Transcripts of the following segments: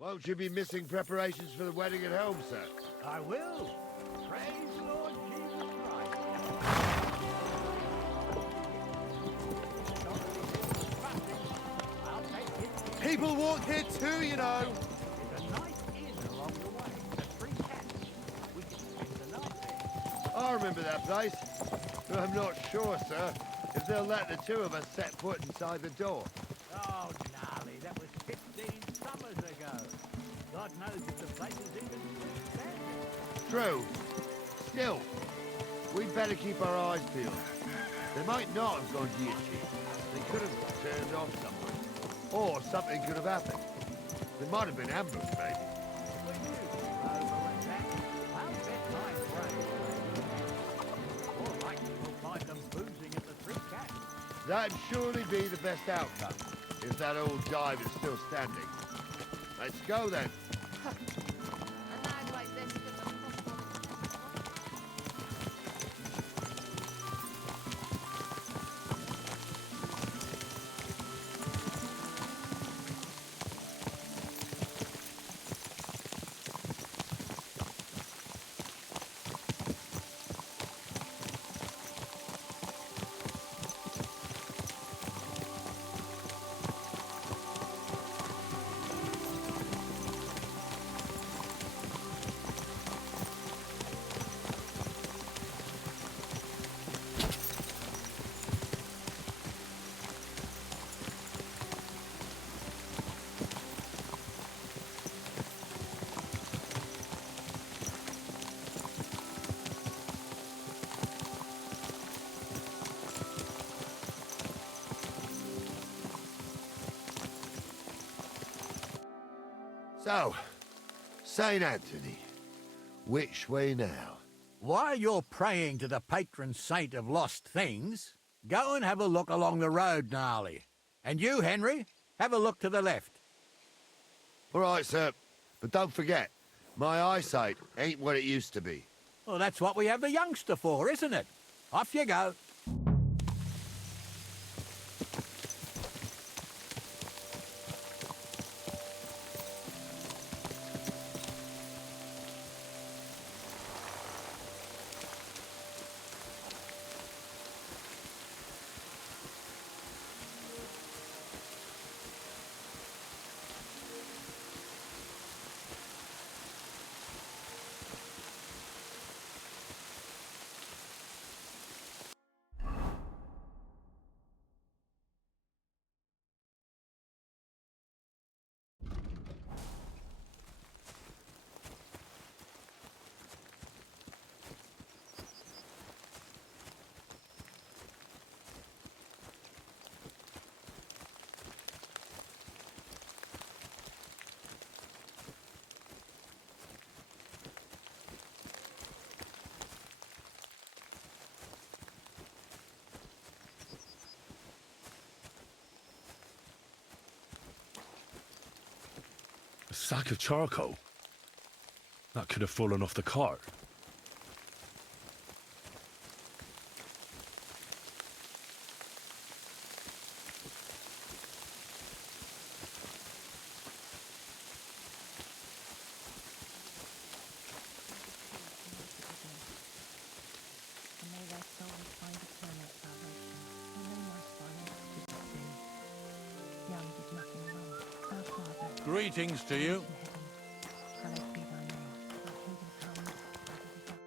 Won't you be missing preparations for the wedding at home, sir? I will. Praise Lord Jesus Christ. People walk here too, you know. There's a nice inn along the way. The Three Cats. We can spend the night there. I remember that place. But I'm not sure, sir, if they'll let the two of us set foot inside the door. Oh, gnarly, that was 15 summers ago. God knows if the place is even standing. True. Still, we'd better keep our eyes peeled. They might not have gone to Yichi. They could have turned off somewhere. Or something could have happened. They might have been ambushed, maybe. For you, Rover and that, I'll bet my brain. More likely we'll find them boozing at the Three Cats. That'd surely be the best outcome, if that old dive is still standing. Let's go then. A night like this could have So, St. Anthony, which way now? While you're praying to the patron saint of lost things, go and have a look along the road, Gnarly. And you, Henry, have a look to the left. All right, sir. But don't forget, my eyesight ain't what it used to be. Well, that's what we have the youngster for, isn't it? Off you go. A sack of charcoal? That could have fallen off the cart. and may their souls find eternal salvation. And no more silence did the sin. Young did nothing wrong. Our Father, Greetings to you. in heaven, hallowed be thy name. Thy kingdom come, thy will be done.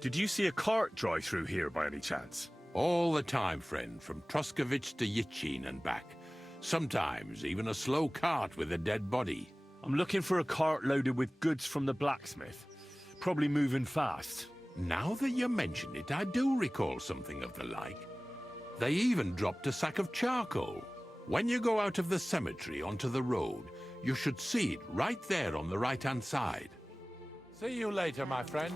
Did you see a cart drive through here by any chance? All the time, friend, from Troskovich to Yitchin and back. Sometimes even a slow cart with a dead body. I'm looking for a cart loaded with goods from the blacksmith. Probably moving fast. Now that you mention it, I do recall something of the like. They even dropped a sack of charcoal. When you go out of the cemetery onto the road, you should see it right there on the right-hand side. See you later, my friend.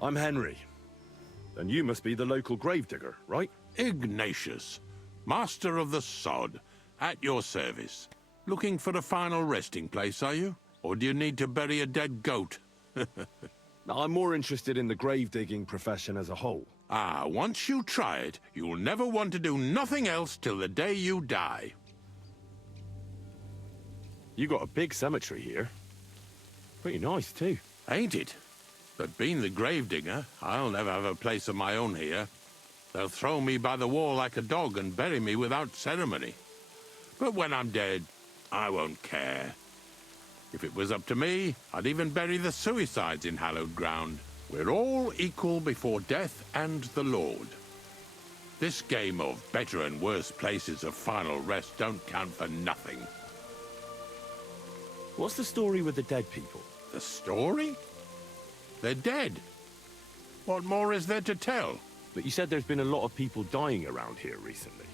I'm Henry. Then you must be the local gravedigger, right? Ignatius, master of the sod, at your service. Looking for a final resting place, are you? Or do you need to bury a dead goat? I'm more interested in the grave digging profession as a whole. Ah, once you try it, you'll never want to do nothing else till the day you die. You got a big cemetery here. Pretty nice, too. Ain't it? But being the gravedigger, I'll never have a place of my own here. They'll throw me by the wall like a dog and bury me without ceremony. But when I'm dead, I won't care. If it was up to me, I'd even bury the suicides in hallowed ground. We're all equal before death and the Lord. This game of better and worse places of final rest don't count for nothing. What's the story with the dead people? The story? They're dead. What more is there to tell? But you said there's been a lot of people dying around here recently,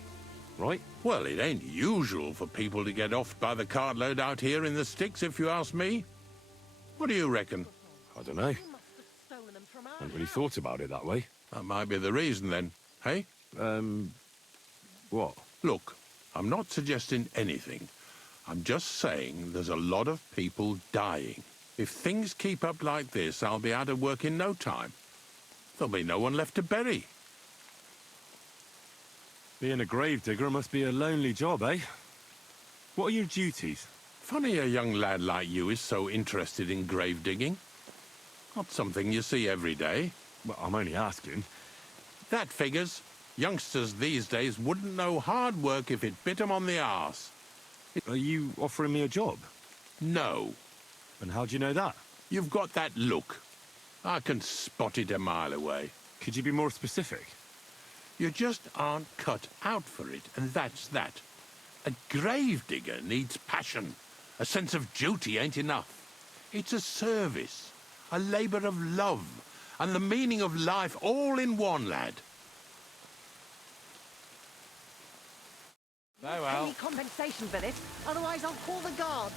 right? Well, it ain't usual for people to get offed by the cartload out here in the sticks, if you ask me. What do you reckon? I don't know. I hadn't really thought about it that way. That might be the reason, then. Hey? What? Look, I'm not suggesting anything. I'm just saying there's a lot of people dying. If things keep up like this, I'll be out of work in no time. There'll be no one left to bury. Being a gravedigger must be a lonely job, eh? What are your duties? Funny a young lad like you is so interested in grave digging. Not something you see every day. Well, I'm only asking. That figures. Youngsters these days wouldn't know hard work if it bit 'em on the arse. Are you offering me a job? No. And how do you know that? You've got that look. I can spot it a mile away. Could you be more specific? You just aren't cut out for it, and that's that. A gravedigger needs passion. A sense of duty ain't enough. It's a service, a labour of love, and the meaning of life all in one, lad. Very well. Any compensation for this, otherwise I'll call the guards.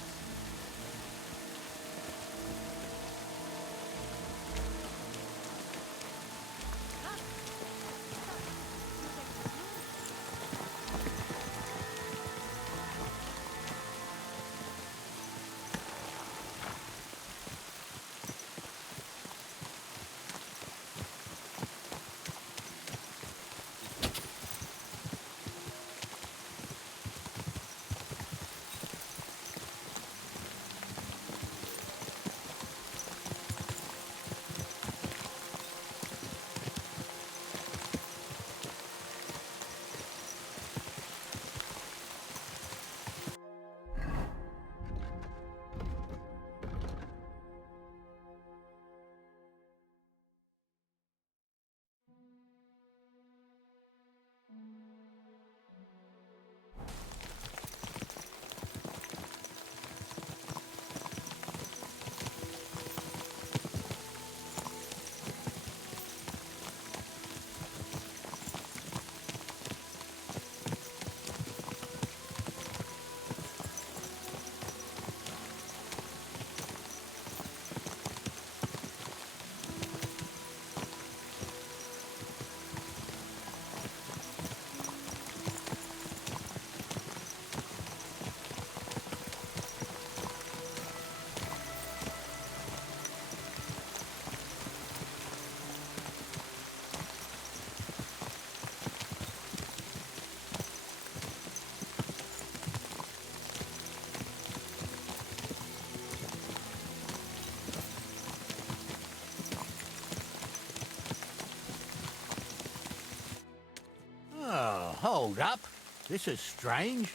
Oh, hold up. This is strange.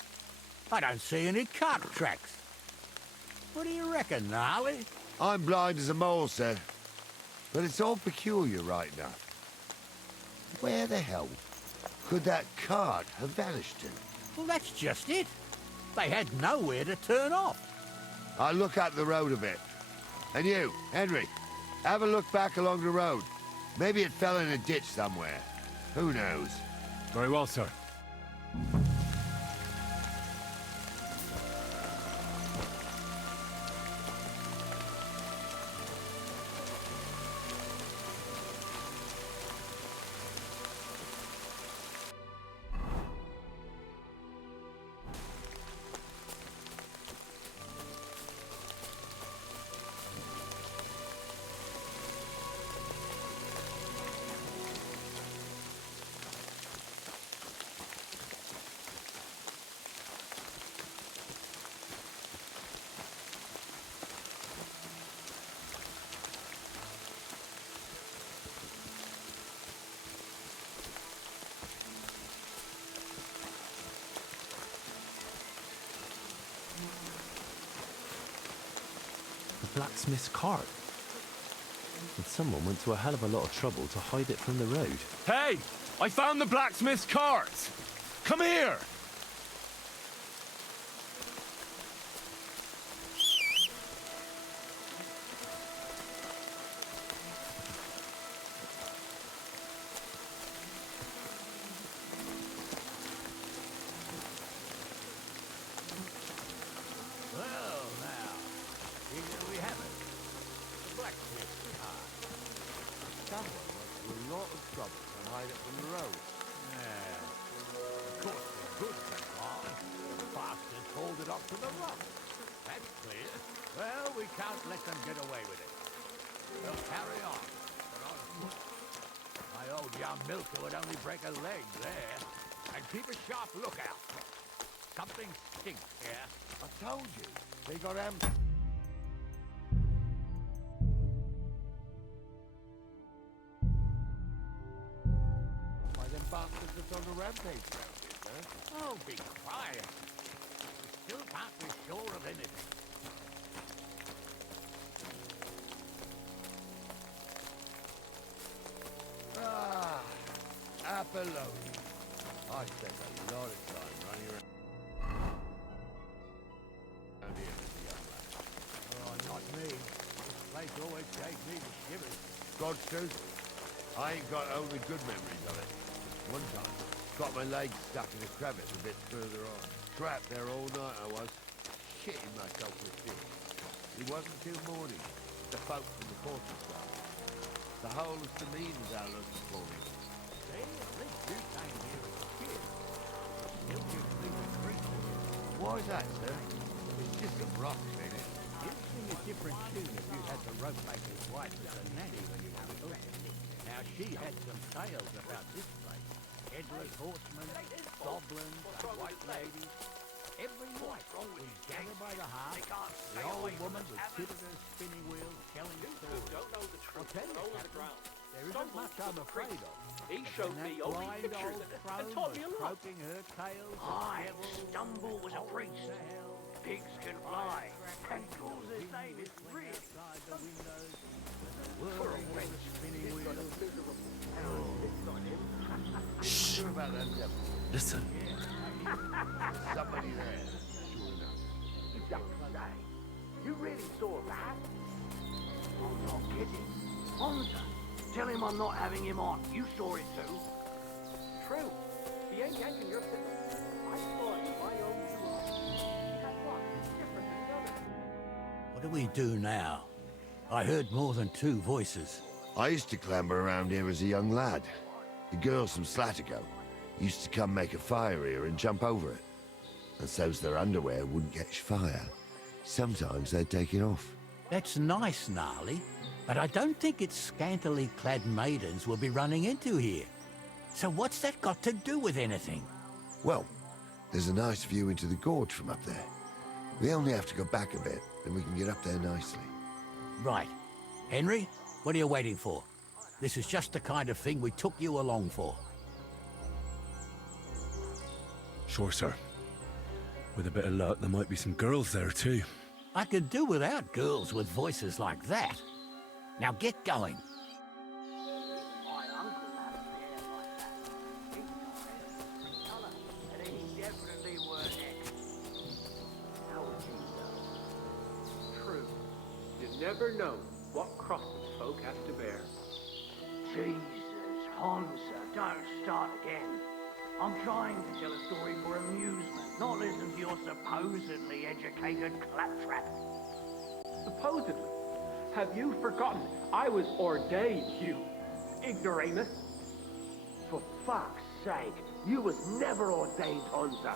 I don't see any cart tracks. What do you reckon, Gnarly? I'm blind as a mole, sir. But it's all peculiar right now. Where the hell could that cart have vanished to? Well, that's just it. They had nowhere to turn off. I'll look up the road a bit. And you, Henry, have a look back along the road. Maybe it fell in a ditch somewhere. Who knows? Very well, sir. blacksmith's cart. And someone went to a hell of a lot of trouble to hide it from the road. Hey! I found the blacksmith's cart! Come here! Well, now, here we have it. The blacksmith's cart. Someone went to a lot of trouble to hide it from the road. Yeah. Of course, the goods are gone. The bastards hauled it off to the rock. That's clear. Well, we can't let them get away with it. They'll carry on. But on foot. My old young milker would only break a leg there. And keep a sharp lookout. Something stinks here. I told you, they got Why them bastards that's on the rampage around here, huh? Oh, be quiet. We still can't be sure of anything. Ah, Apollonia. I spent a lot of time running around here as a young lad. Oh, not me. This place always gave me the shivers. God's truth, I ain't got only good memories of it. One time, got my leg stuck in a crevice a bit further on. Trapped there all night I was, shitting myself with fear. It wasn't till morning the folk from the fortress got me. The whole of Samines out looking for me. See, at least you came here as a kid. Still gives me the creatures. Why's that, sir? It's just some rocks, ain't it? You'd sing a different tune if you had the rope maker's wife as a nanny when you were little. Now, she had some tales about this place. Headless horsemen, goblins, and white ladies. Every night, we gather by the hearth, the old woman would sit at her spinning wheel telling stories. I'll tell you, Captain, there isn't much I'm afraid of. He showed me That only blind pictures old and crone taught was me a lot. croaking her tales of Aye, devils, Stumble was a holes priest. to hell, Pigs can fly. And Gauze's name is whistling Riz. outside the windows, whirling on the spinning wheel. Sure about that devil. Listen, There's somebody there. Sure enough. You don't say. You really saw that? I'm not kidding. Honza, tell him I'm not having him on. You saw it too. True. He ain't yanking your fiddle. I saw it with my own two eyes. He had one different than the other. What do we do now? I heard more than two voices. I used to clamber around here as a young lad. The girls from Slatigo used to come make a fire here and jump over it. And so's their underwear wouldn't catch fire. Sometimes they'd take it off. That's nice, Gnarly, but I don't think it's scantily clad maidens we'll be running into here. So what's that got to do with anything? Well, there's a nice view into the gorge from up there. We only have to go back a bit, and we can get up there nicely. Right. Henry, what are you waiting for? This is just the kind of thing we took you along for. Sure, sir. With a bit of luck, there might be some girls there too. I could do without girls with voices like that. Now get going. My uncle had a beard like that. Big colour, and he definitely weren't X. How would you know? True. You never know what crosses folk have to bear. Jesus, Honza, don't start again. I'm trying to tell a story for amusement, not listen to your supposedly educated claptrap. Supposedly. Have you forgotten I was ordained, you ignoramus? For fuck's sake, you was never ordained, Honza.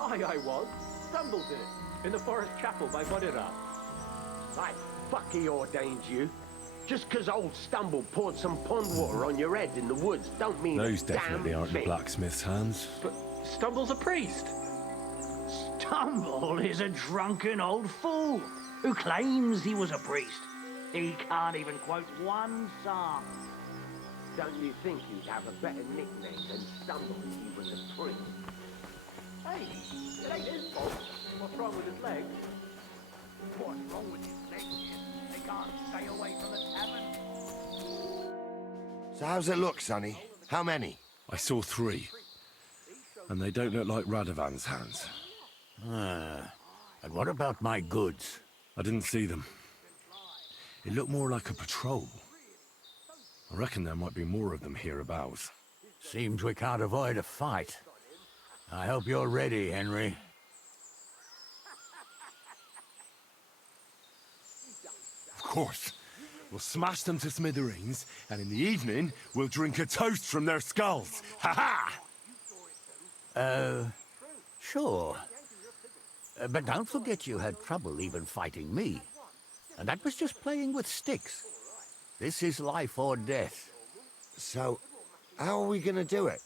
I was. Stumbled in it. In the forest chapel by Bodira. Like, fuck he ordained you. Just 'cause old Stumble poured some pond water on your head in the woods don't mean Those a damn definitely aren't the thing. blacksmith's hands. But Stumble's a priest. Stumble is a drunken old fool who claims he was a priest. He can't even quote one psalm. Don't you think you'd have a better nickname than Stumble if he was a priest? Hey, it ain't his fault. What's wrong with his legs? What's wrong with these legs here? They can't stay away from the tavern. So how's it look, Sonny? How many? I saw 3. And they don't look like Radovan's hands. And what about my goods? I didn't see them. It looked more like a patrol. I reckon there might be more of them hereabouts. Seems we can't avoid a fight. I hope you're ready, Henry. Of course. We'll smash them to smithereens, and in the evening, we'll drink a toast from their skulls. Ha-ha! Sure. But don't forget you had trouble even fighting me. And that was just playing with sticks. This is life or death. So, how are we gonna do it?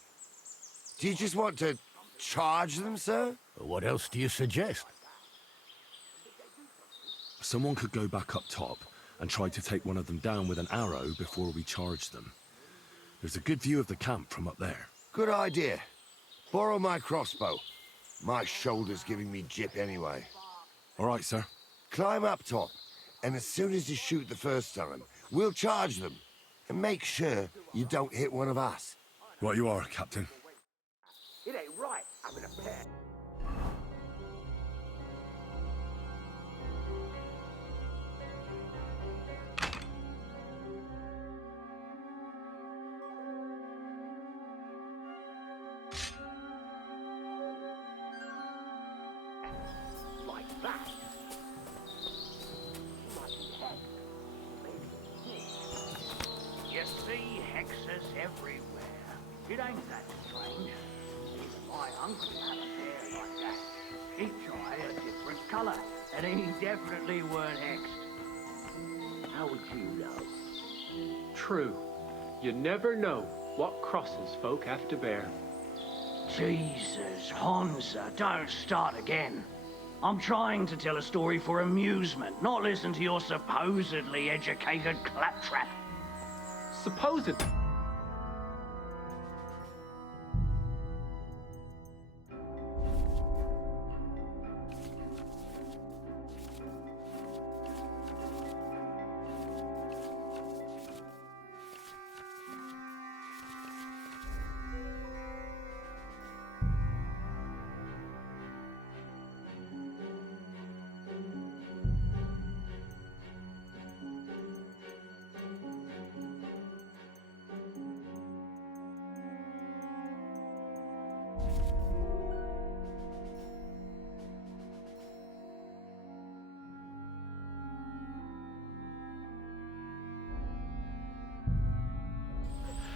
Do you just want to charge them, sir? What else do you suggest? Someone could go back up top and try to take one of them down with an arrow before we charge them. There's a good view of the camp from up there. Good idea. Borrow my crossbow. My shoulder's giving me jip anyway. All right, sir. Climb up top, and as soon as you shoot the first time, we'll charge them. And make sure you don't hit one of us. Right you are, Captain. It ain't right having a pet. Like that. You see hexes everywhere. It ain't that strange. Even my uncle had a bear like that. Each eye a different colour, and he definitely weren't hexed. How would you know? True. You never know what crosses folk have to bear. Jesus, Honza, don't start again. I'm trying to tell a story for amusement, not listen to your supposedly educated claptrap. Supposed.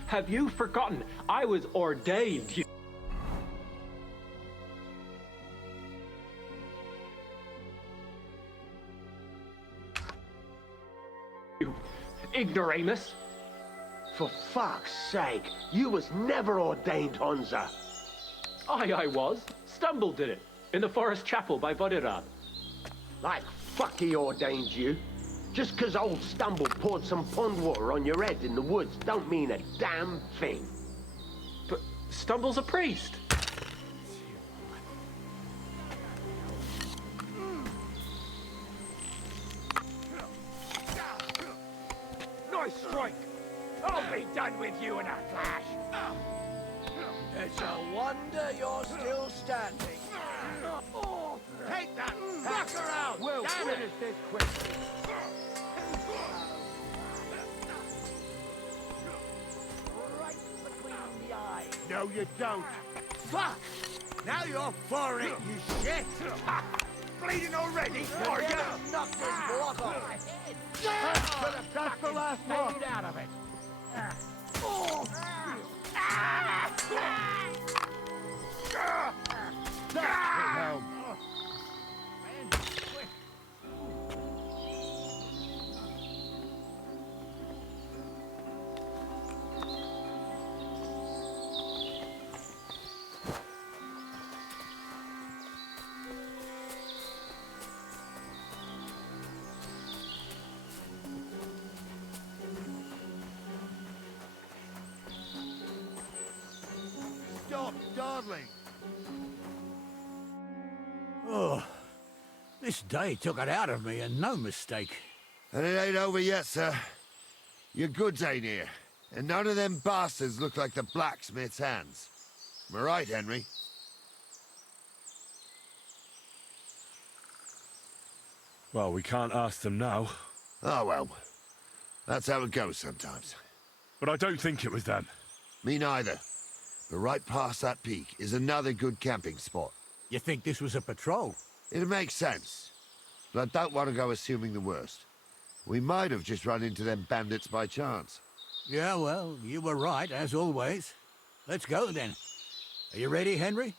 Have you forgotten? I was ordained. You ignoramus. For fuck's sake, you was never ordained, Honza. I was. Stumble did it. In the forest chapel by Bodirad. Like fuck he ordained you. Just 'cause old Stumble poured some pond water on your head in the woods don't mean a damn thing. But Stumble's a priest. Nice strike! I'll be done with you in a flash! It's a wonder you're still standing. Take that fucker out! We'll finish this quickly. Right between the eyes. No, you don't. Fuck! Now you're for it, you shit! Bleeding already? Or you knocked his block off? That's the last one. Get out of it. Stop, darling. Oh, This day took it out of me, and no mistake. And it ain't over yet, sir. Your goods ain't here, and none of them bastards look like the blacksmith's hands. Am I right, Henry? Well, we can't ask them now. Oh, well. That's how it goes sometimes. But I don't think it was them. Me neither. But right past that peak is another good camping spot. You think this was a patrol? It makes sense. But I don't want to go assuming the worst. We might have just run into them bandits by chance. Yeah, well, you were right, as always. Let's go, then. Are you ready, Henry?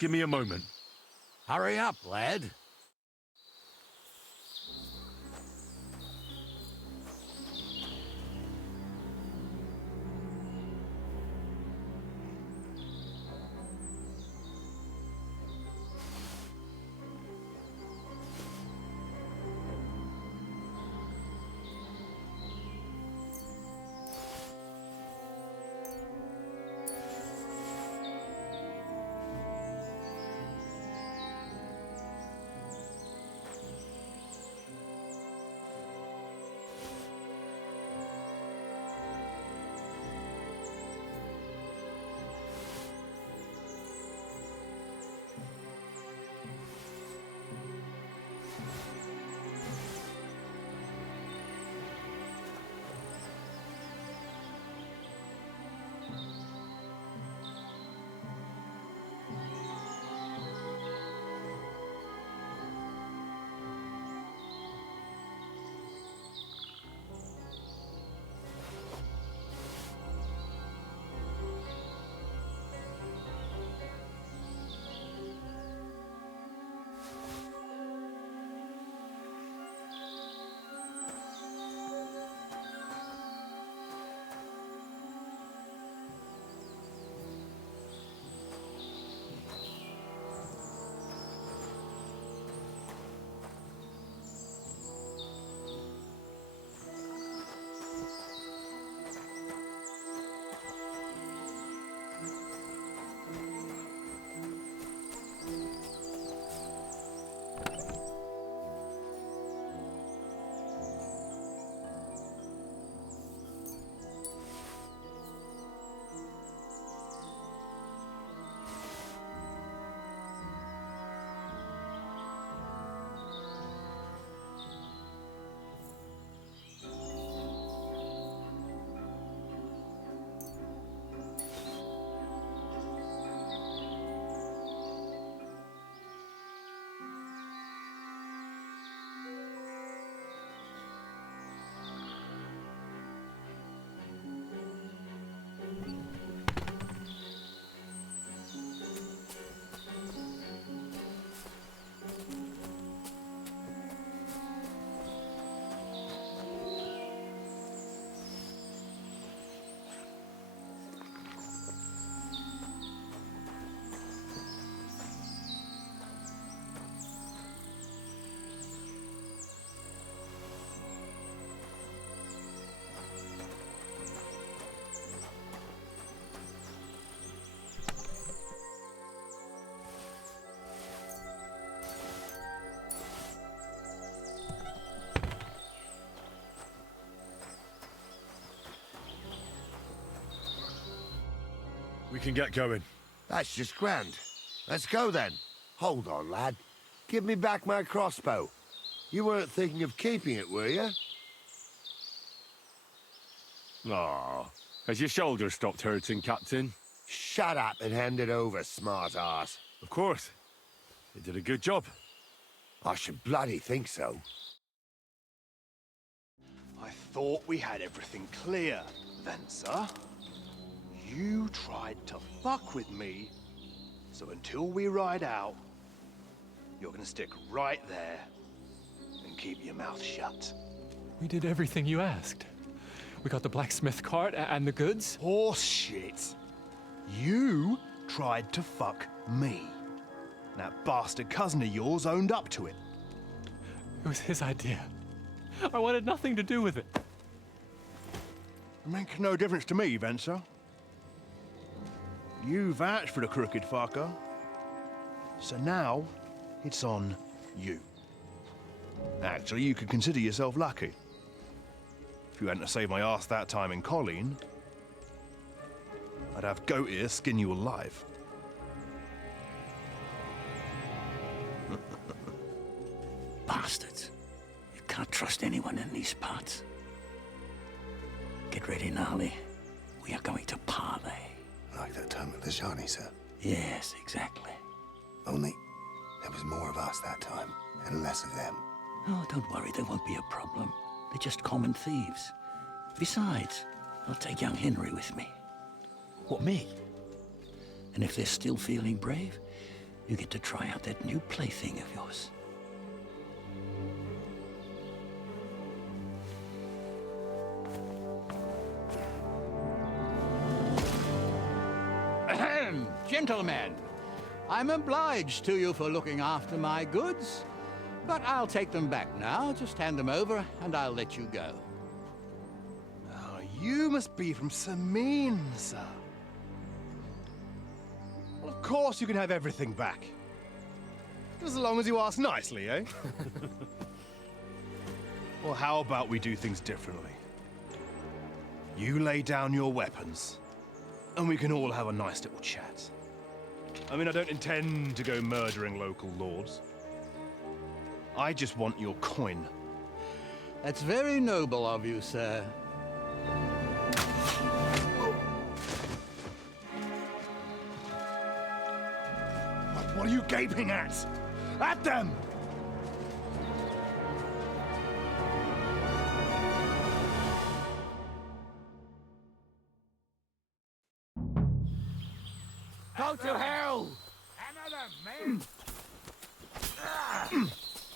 Give me a moment. Hurry up, lad. We can get going. That's just grand. Let's go then. Hold on, lad. Give me back my crossbow. You weren't thinking of keeping it, were you? Aw. Has your shoulder stopped hurting, Captain? Shut up and hand it over, smart ass. Of course. You did a good job. I should bloody think so. I thought we had everything clear, Venser. You tried to fuck with me, so until we ride out, you're gonna stick right there and keep your mouth shut. We did everything you asked. We got the blacksmith cart and the goods. Horse shit. You tried to fuck me. That bastard cousin of yours owned up to it. It was his idea. I wanted nothing to do with it. It makes no difference to me, Venser. You vouched for the crooked fucker. So now, it's on you. Actually, you could consider yourself lucky. If you hadn't saved my ass that time in Colleen, I'd have goat ear skin you alive. Bastards. You can't trust anyone in these parts. Get ready, Gnarly. We are going to parley. Like that time at the Shani, sir? Yes, exactly. Only there was more of us that time, and less of them. Oh, don't worry, there won't be a problem. They're just common thieves. Besides, I'll take young Henry with me. What, me? And if they're still feeling brave, you get to try out that new plaything of yours. Ahem, gentlemen, I'm obliged to you for looking after my goods, but I'll take them back now. Just hand them over and I'll let you go. Oh, you must be from Samin, sir. Well, of course you can have everything back. Just as long as you ask nicely, eh? Well, how about we do things differently? You lay down your weapons, and we can all have a nice little chat. I mean, I don't intend to go murdering local lords. I just want your coin. That's very noble of you, sir. What are you gaping at? At them! Go to hell! Another man!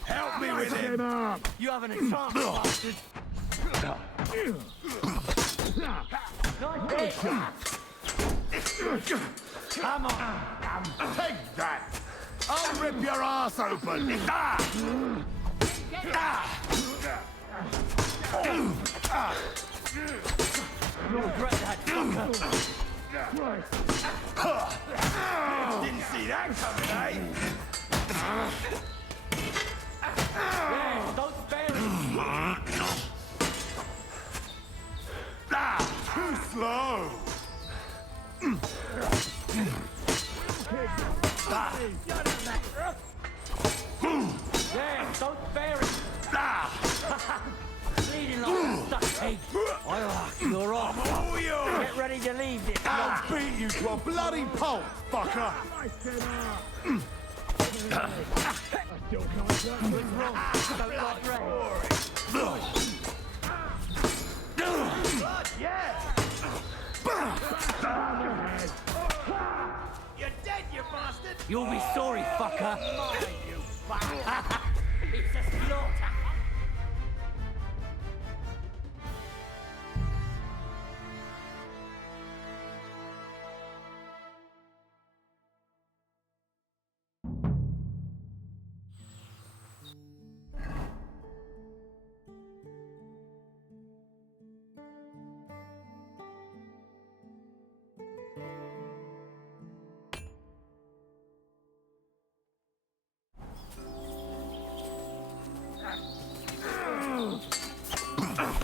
Help me with him! You haven't a chance, bastard! Come on! Take that! I'll rip your ass open! You'll regret that, fucker! Didn't see that coming, eh? Yeah, don't spare him! Too slow! Yeah, don't spare him! Bleeding like a stuck pig! You're off! Oh, you! Get ready to leave this! I'll beat you to a bloody pulp, fucker! You're dead, you bastard! You'll be sorry, fucker! You bastard! It's a slaughter!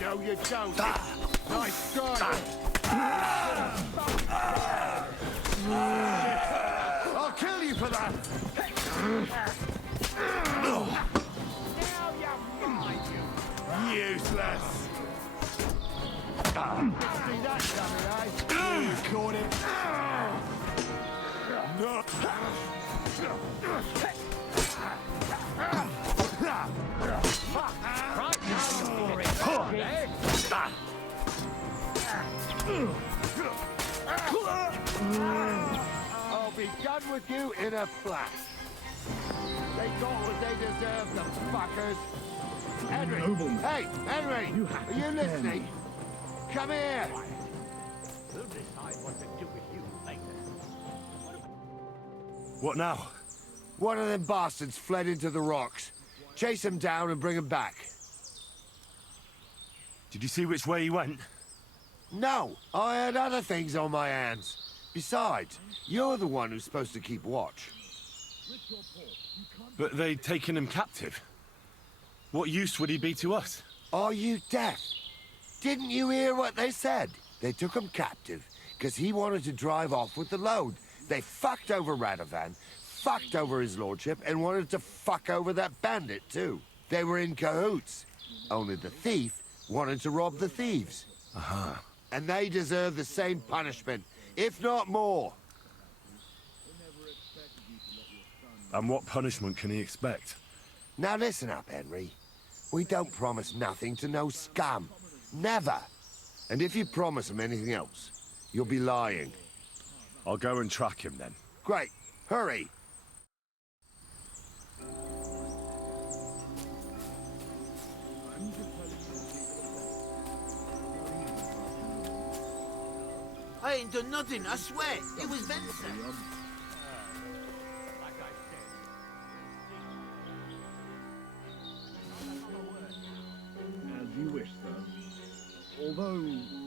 No, you don't. Nice try. I'll kill you for that. Now you're mine, you! Useless. See that coming, eh? You caught it. No. I'll be done with you in a flash. They got what they deserve, the fuckers. Henry! Hey, Henry! Are you listening? Come here! We'll decide what to do with you later. What now? One of them bastards fled into the rocks. Chase him down and bring him back. Did you see which way he went? No, I had other things on my hands. Besides, you're the one who's supposed to keep watch. But they'd taken him captive. What use would he be to us? Are you deaf? Didn't you hear what they said? They took him captive because he wanted to drive off with the load. They fucked over Radovan, fucked over his lordship, and wanted to fuck over that bandit too. They were in cahoots. Only the thief wanted to rob the thieves. Uh-huh. And they deserve the same punishment, if not more. And what punishment can he expect? Now listen up, Henry. We don't promise nothing to no scum. Never. And if you promise him anything else, you'll be lying. I'll go and track him then. Great. Hurry. I ain't done nothing, I swear. It was Vincent. Like I said, As you wish, sir. Although...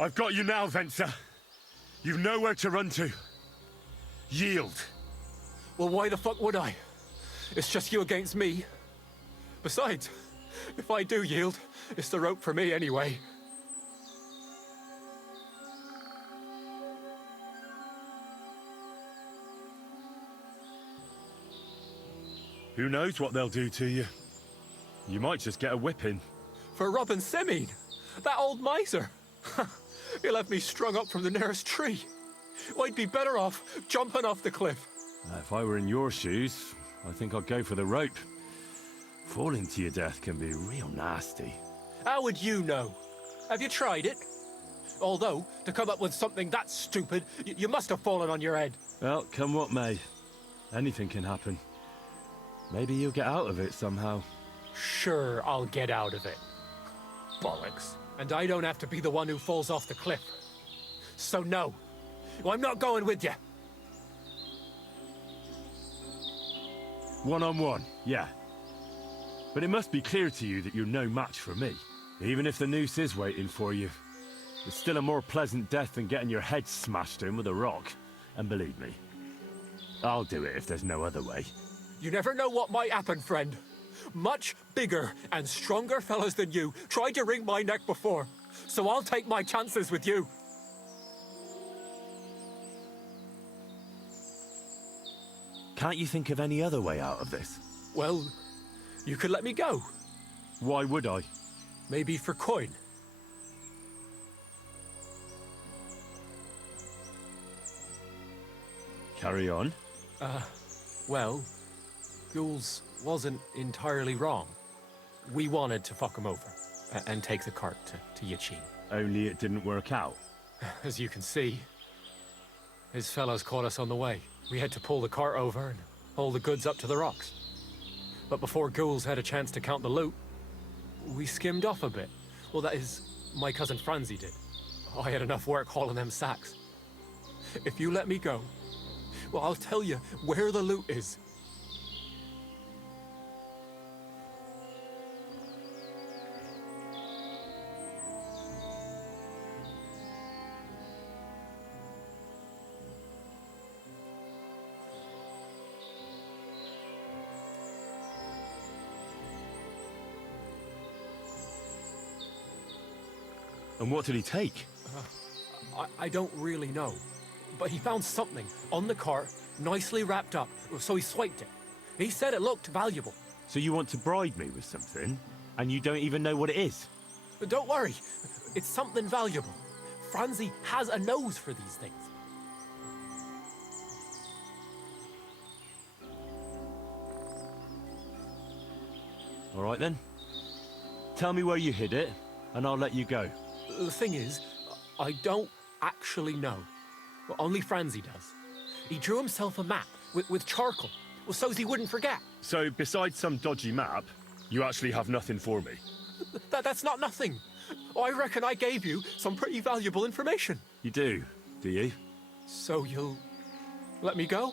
I've got you now, Venser. You've nowhere to run to. Yield. Well, why the fuck would I? It's just you against me. Besides, if I do yield, it's the rope for me anyway. Who knows what they'll do to you? You might just get a whipping. For robbing Simeon, that old miser. He'll have me strung up from the nearest tree. I'd be better off jumping off the cliff. If I were in your shoes, I think I'd go for the rope. Falling to your death can be real nasty. How would you know? Have you tried it? Although, to come up with something that stupid, you must have fallen on your head. Well, come what may. Anything can happen. Maybe you'll get out of it somehow. Sure, I'll get out of it. Bollocks. And I don't have to be the one who falls off the cliff. So no, I'm not going with you. One-on-one, yeah. But it must be clear to you that you're no match for me. Even if the noose is waiting for you, it's still a more pleasant death than getting your head smashed in with a rock. And believe me, I'll do it if there's no other way. You never know what might happen, friend. Much bigger and stronger fellas than you tried to wring my neck before, so I'll take my chances with you. Can't you think of any other way out of this? Well, you could let me go. Why would I? Maybe for coin. Carry on. Well, Ghouls wasn't entirely wrong. We wanted to fuck him over and take the cart to Yachin. Only it didn't work out. As you can see, his fellows caught us on the way. We had to pull the cart over and haul the goods up to the rocks. But before Ghouls had a chance to count the loot, we skimmed off a bit. Well, that is, my cousin Franzi did. I had enough work hauling them sacks. If you let me go, well, I'll tell you where the loot is. And what did he take? I don't really know. But he found something on the cart, nicely wrapped up, so he swiped it. He said it looked valuable. So you want to bribe me with something, and you don't even know what it is? But don't worry, it's something valuable. Franzi has a nose for these things. All right then. Tell me where you hid it, and I'll let you go. The thing is, I don't actually know. Well, only Franzi does. He drew himself a map with charcoal, well, so he wouldn't forget. So, besides some dodgy map, you actually have nothing for me? That's not nothing. I reckon I gave you some pretty valuable information. You do you? So you'll let me go?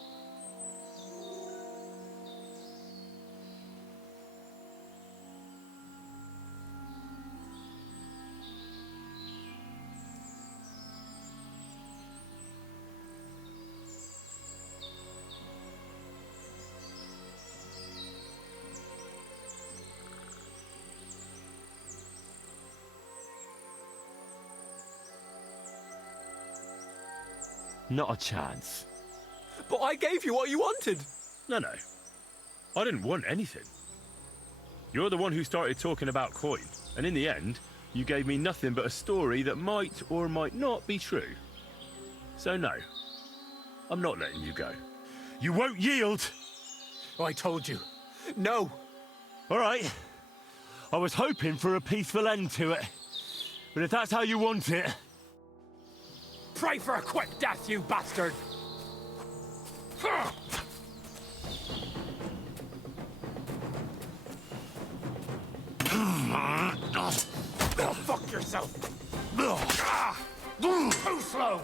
Not a chance. But I gave you what you wanted. No. I didn't want anything. You're the one who started talking about coin, and in the end, you gave me nothing but a story that might or might not be true. So no, I'm not letting you go. You won't yield! I told you. No. All right. I was hoping for a peaceful end to it. But if that's how you want it... Pray for a quick death, you bastard! Go fuck yourself! Too slow!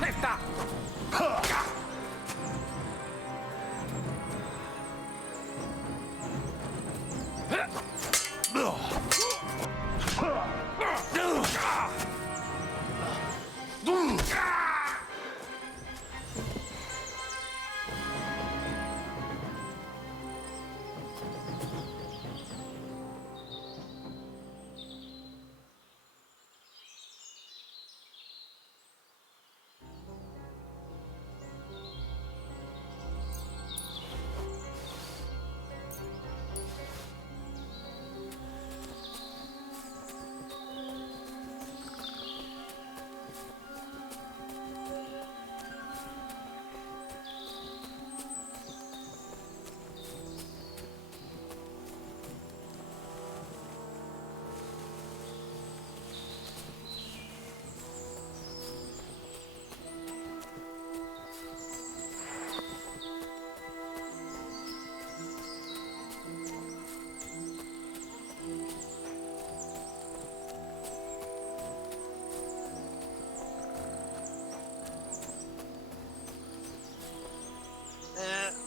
Lift up!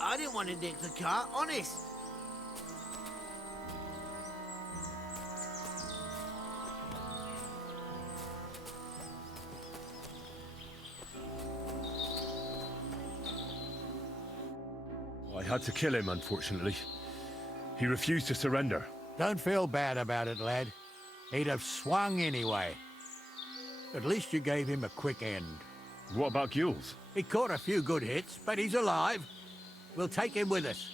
I didn't want to nick the car, honest. I had to kill him, unfortunately. He refused to surrender. Don't feel bad about it, lad. He'd have swung anyway. At least you gave him a quick end. What about Gules? He caught a few good hits, but he's alive. We'll take him with us.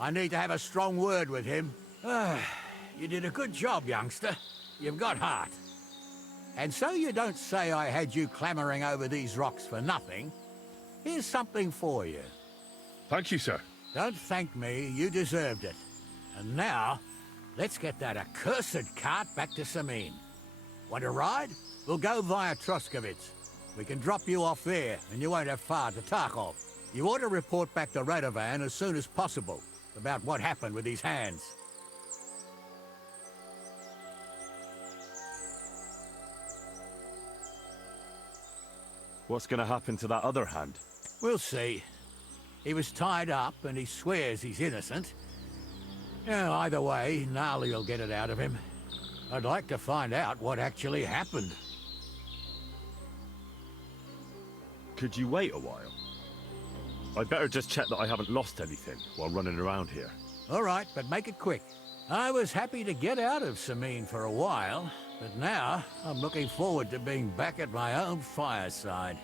I need to have a strong word with him. You did a good job, youngster. You've got heart. And so you don't say I had you clambering over these rocks for nothing. Here's something for you. Thank you, sir. Don't thank me. You deserved it. And now, let's get that accursed cart back to Samine. Want a ride? We'll go via Troskovitz. We can drop you off there, and you won't have far to Tarkov. You ought to report back to Radovan as soon as possible about what happened with these hands. What's going to happen to that other hand? We'll see. He was tied up, and he swears he's innocent. Either way, Gnarly will get it out of him. I'd like to find out what actually happened. Could you wait a while? I'd better just check that I haven't lost anything while running around here. All right, but make it quick. I was happy to get out of Samine for a while, but now I'm looking forward to being back at my own fireside.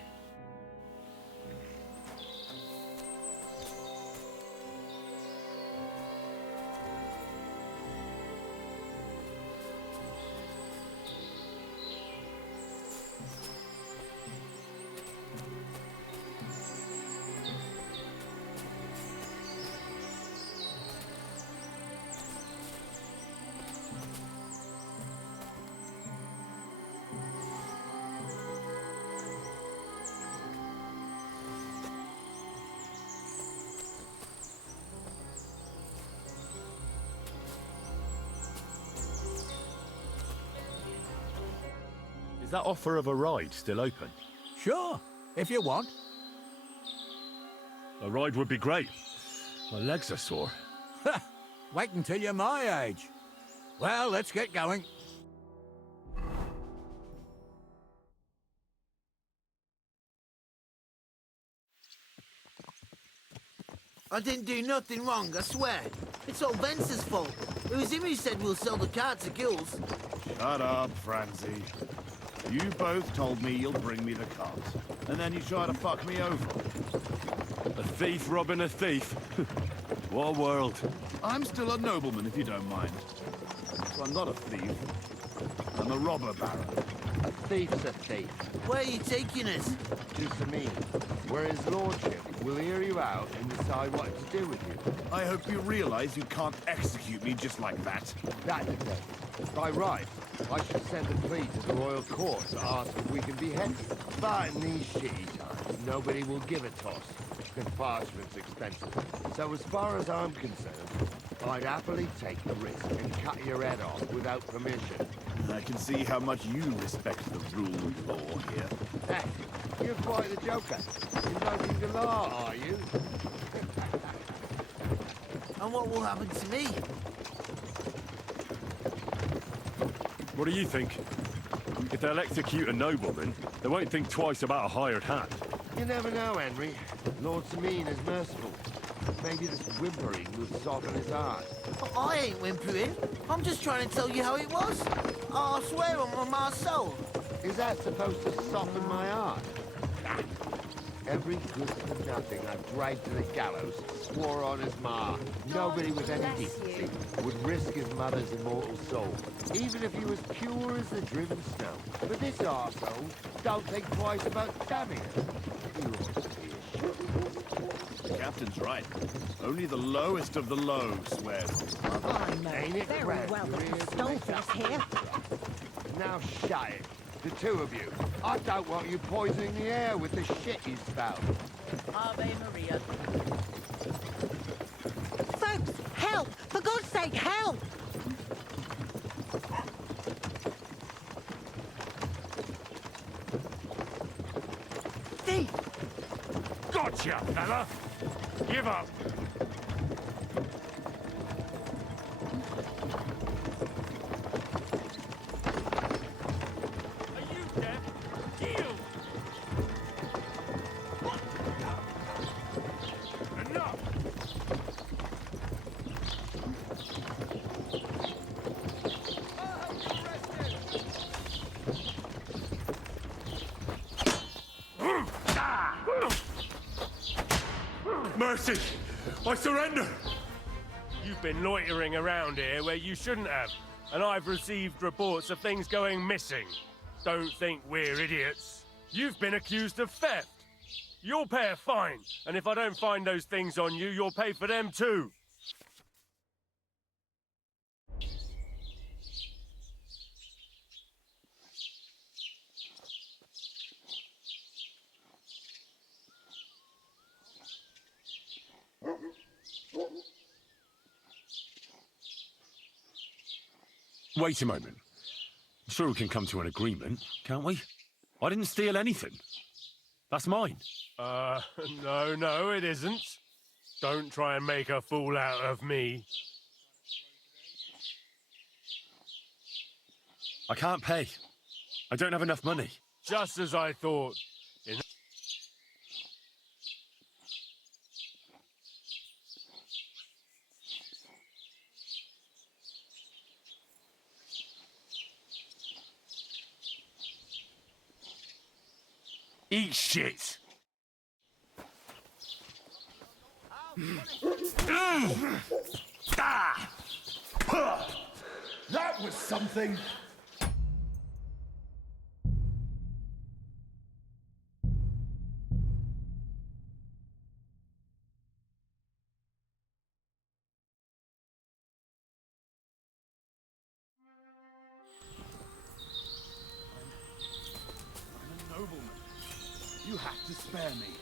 Is that offer of a ride still open? Sure, if you want. A ride would be great. My legs are sore. Wait until you're my age. Well, let's get going. I didn't do nothing wrong, I swear. It's all Vence's fault. It was him who said we'll sell the car to Gules. Shut up, Francie. You both told me you'll bring me the cart, and then you try to fuck me over. A thief robbing a thief. What a world. I'm still a nobleman, if you don't mind. So I'm not a thief. I'm a robber baron. A thief's a thief. Where are you taking us? To Samine, where his lordship will hear you out and decide what to do with you. I hope you realize you can't execute me just like that. That's it. By right, I should send a plea to the royal court to ask if we can behead you. But in these shitty times, nobody will give a toss. The parchment's expensive. So as far as I'm concerned, I'd happily take the risk and cut your head off without permission. I can see how much you respect the rule of law here. You're quite the joker. Invoking the law, are you? And what will happen to me? What do you think? If they'll execute a nobleman, they won't think twice about a hired hand. You never know, Henry. Lord Samine is merciful. Maybe this whimpering will soften his heart. I ain't whimpering. I'm just trying to tell you how it was. I swear on my soul. Is that supposed to soften my heart? Every good-for-nothing I've dragged to the gallows swore on his ma. Nobody with any decency would risk his mother's immortal soul, even if he was pure as the driven snow. But this arsehole don't think twice about damning it. He ought to be ashamed. The captain's right. Only the lowest of the low swears on his mother. I know Ain't it very grand well to that hear the Stoneface here. Now shut it. The two of you. I don't want you poisoning the air with the shit you spout. Ave Maria. Folks, help! For God's sake, help! Thief! Gotcha, fella! Give up! Are you deaf? Yield! Enough! Mercy! I surrender! You've been loitering around here where you shouldn't have, and I've received reports of things going missing. Don't think we're idiots. You've been accused of theft. You'll pay a fine, and if I don't find those things on you, you'll pay for them too. Wait a moment. I'm sure we can come to an agreement, can't we? I didn't steal anything. That's mine. No, it isn't. Don't try and make a fool out of me. I can't pay. I don't have enough money. Just as I thought. Eat shit! That was something! I'm a nobleman. You have to spare me.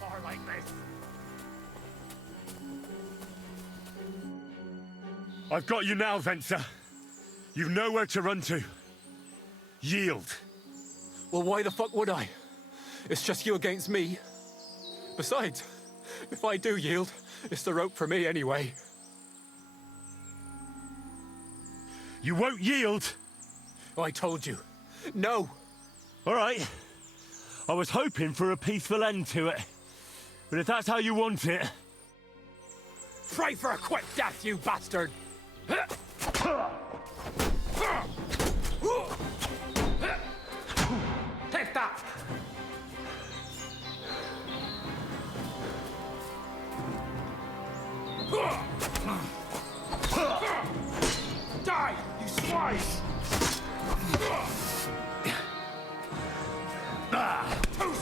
Far like this. I've got you now, Venser. You've nowhere to run to. Yield. Well, why the fuck would I? It's just you against me. Besides, if I do yield, it's the rope for me anyway. You won't yield? Oh, I told you. No! All right. I was hoping for a peaceful end to it. But if that's how you want it... Pray for a quick death, you bastard! Take that! Die, you swine! Too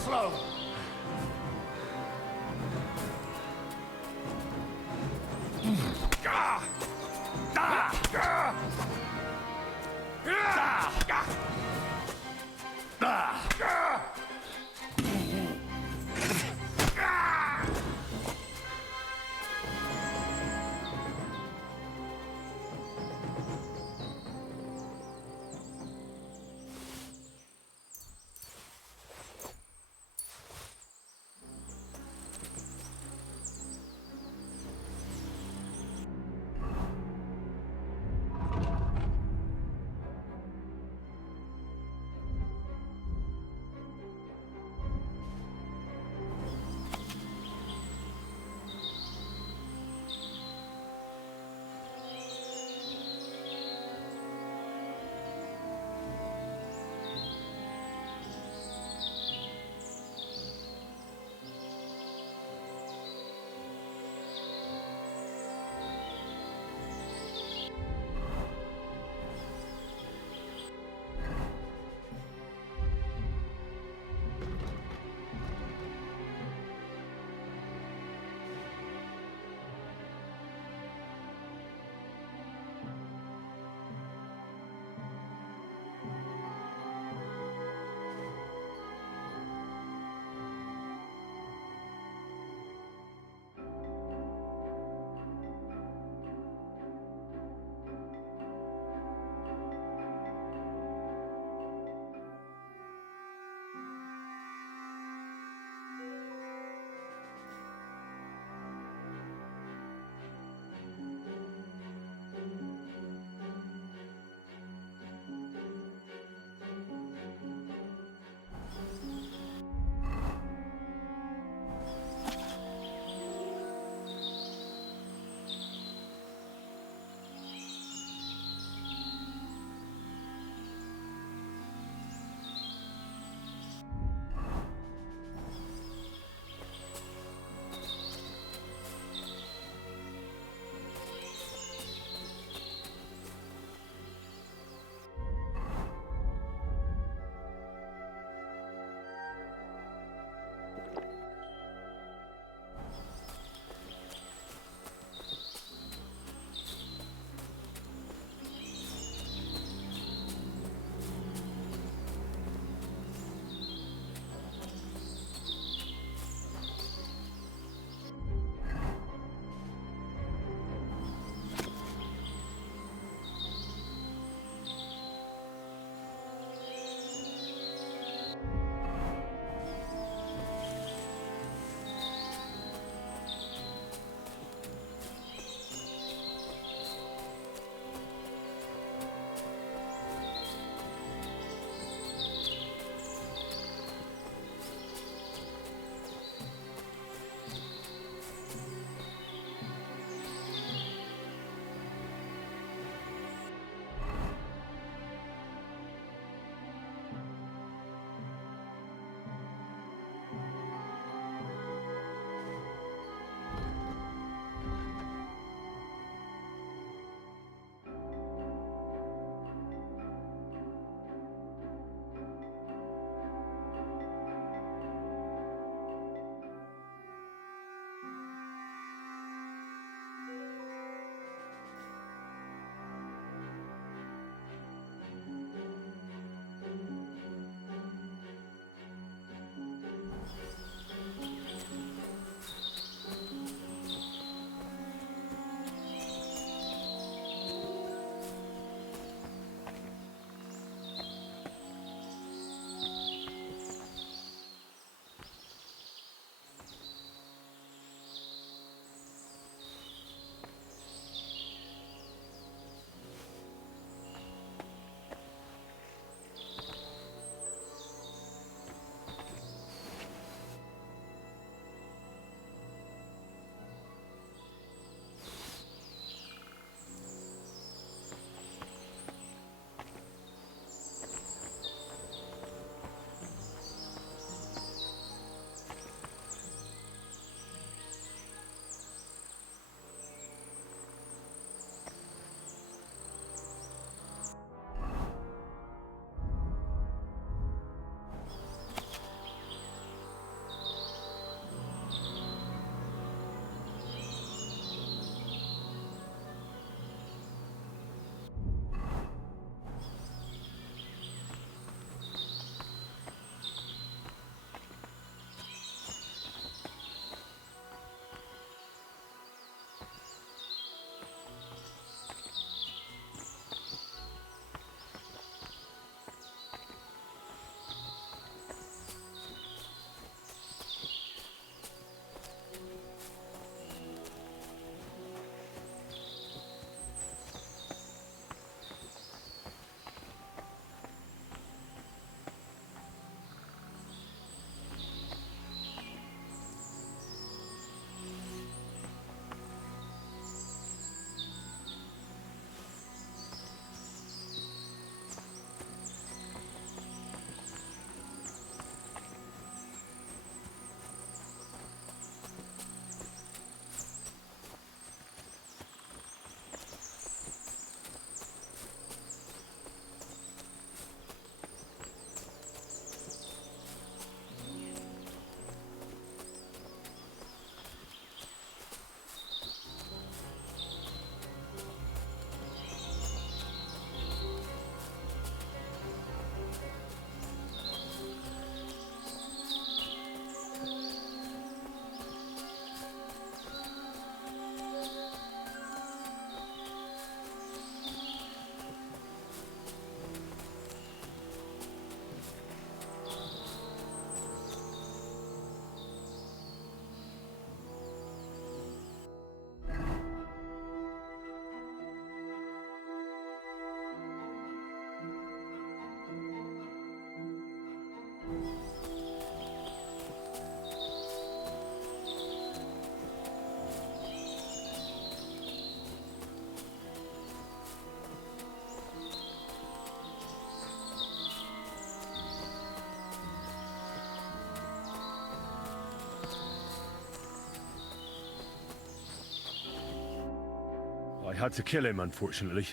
I had to kill him, unfortunately.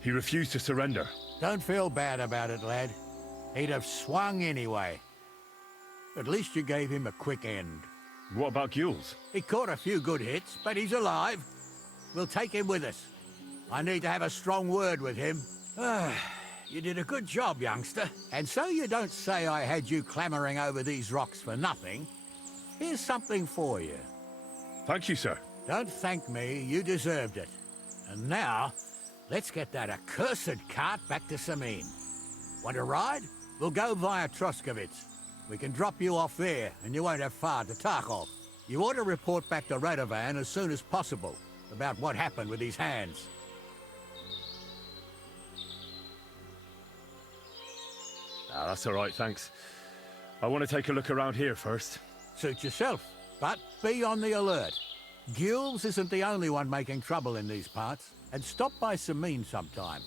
He refused to surrender. Don't feel bad about it, lad. He'd have swung anyway. At least you gave him a quick end. What about Gules? He caught a few good hits, but he's alive. We'll take him with us. I need to have a strong word with him. You did a good job, youngster. And so you don't say I had you clambering over these rocks for nothing, here's something for you. Thank you, sir. Don't thank me, you deserved it. And now, let's get that accursed cart back to Samin. Want a ride? We'll go via Troskovitz. We can drop you off there, and you won't have far to Tarkov. You ought to report back to Radovan as soon as possible about what happened with these hands. Ah, that's all right, thanks. I want to take a look around here first. Suit yourself, but be on the alert. Gules isn't the only one making trouble in these parts, and stop by Samin sometime.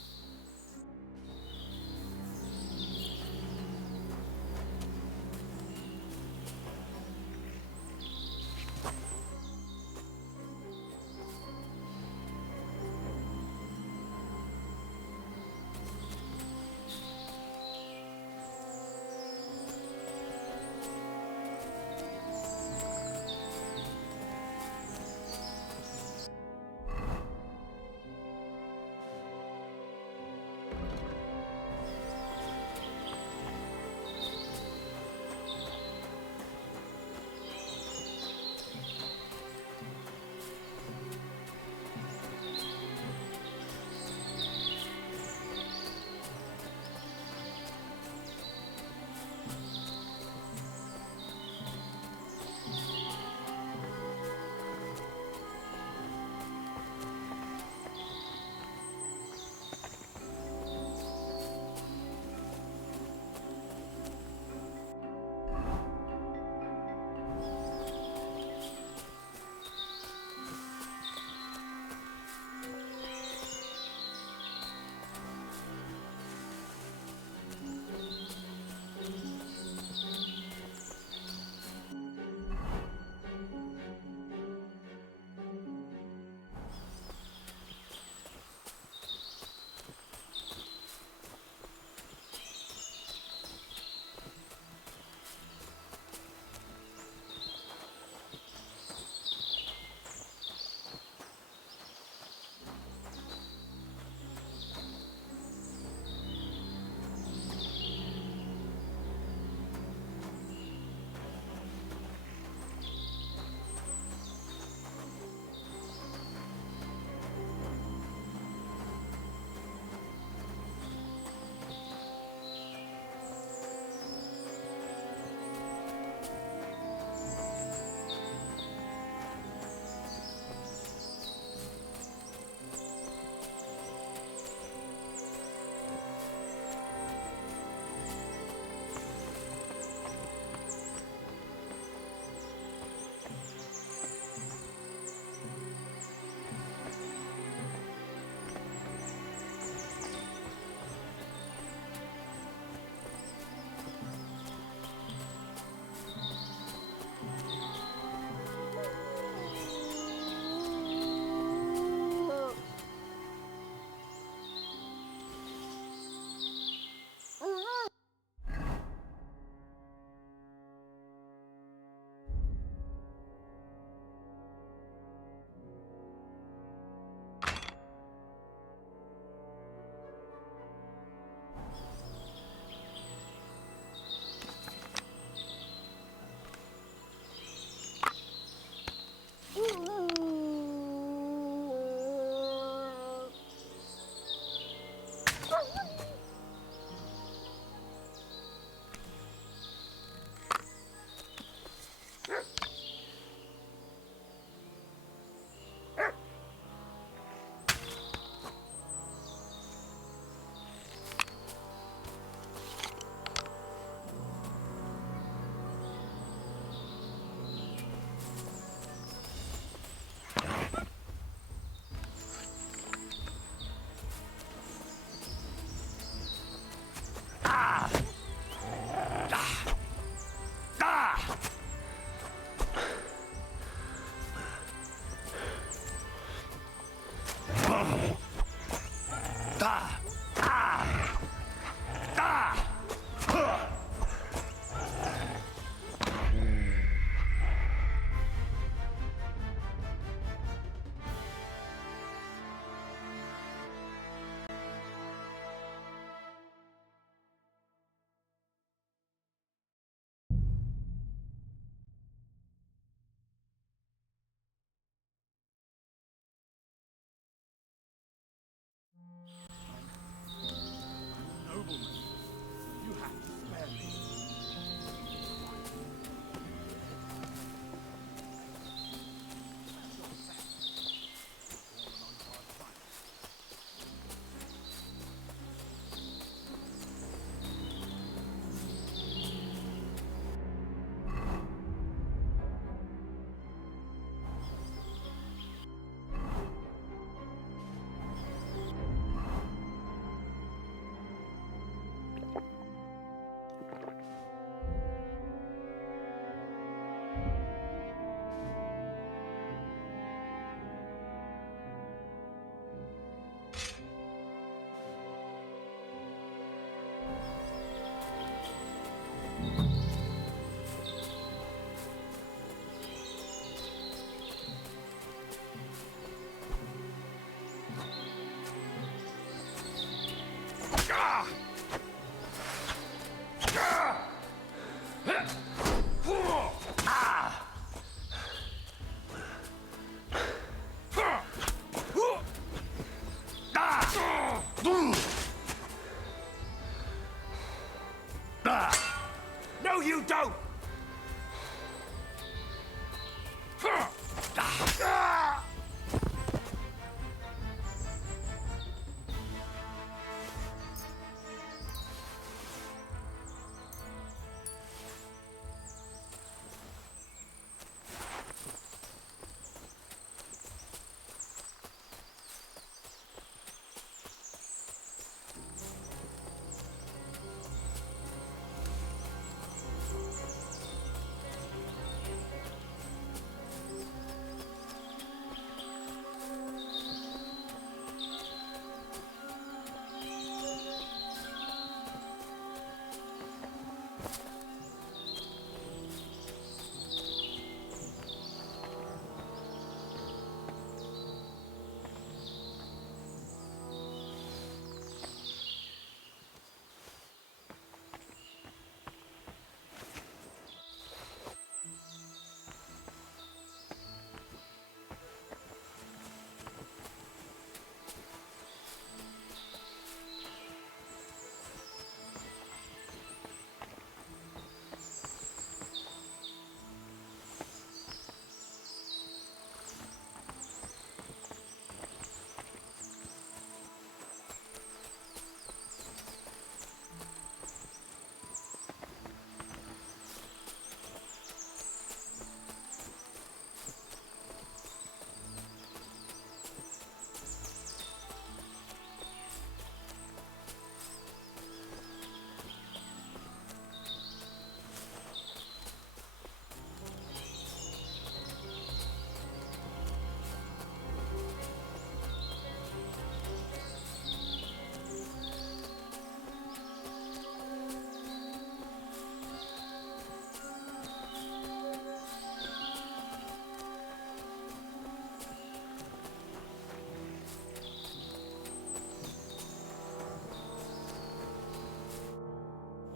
No, you don't!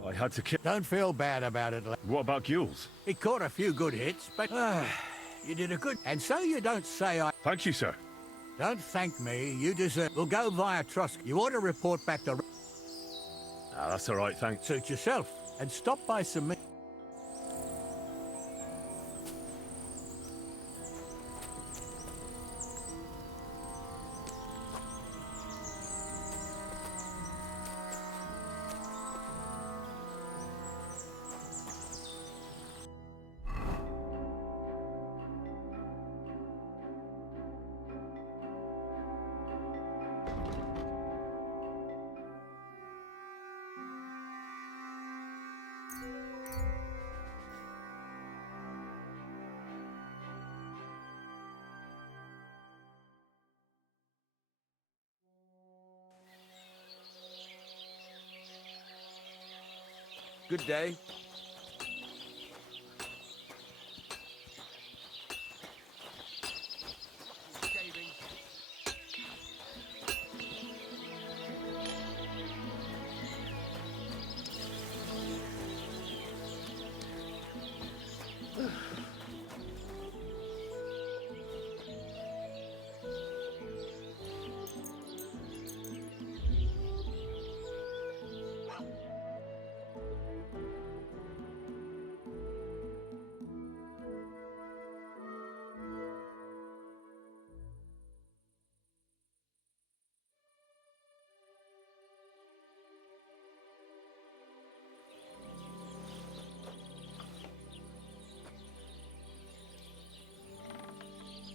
I had to kill. Don't feel bad about it. What about Gules? He caught a few good hits, but you did a good... And so you don't say I... Thank you, sir. Don't thank me. You deserve... We'll go via Trusk. You ought to report back to... Ah, that's all right, thanks. Suit yourself. And stop by some... Good day.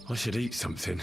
I should eat something.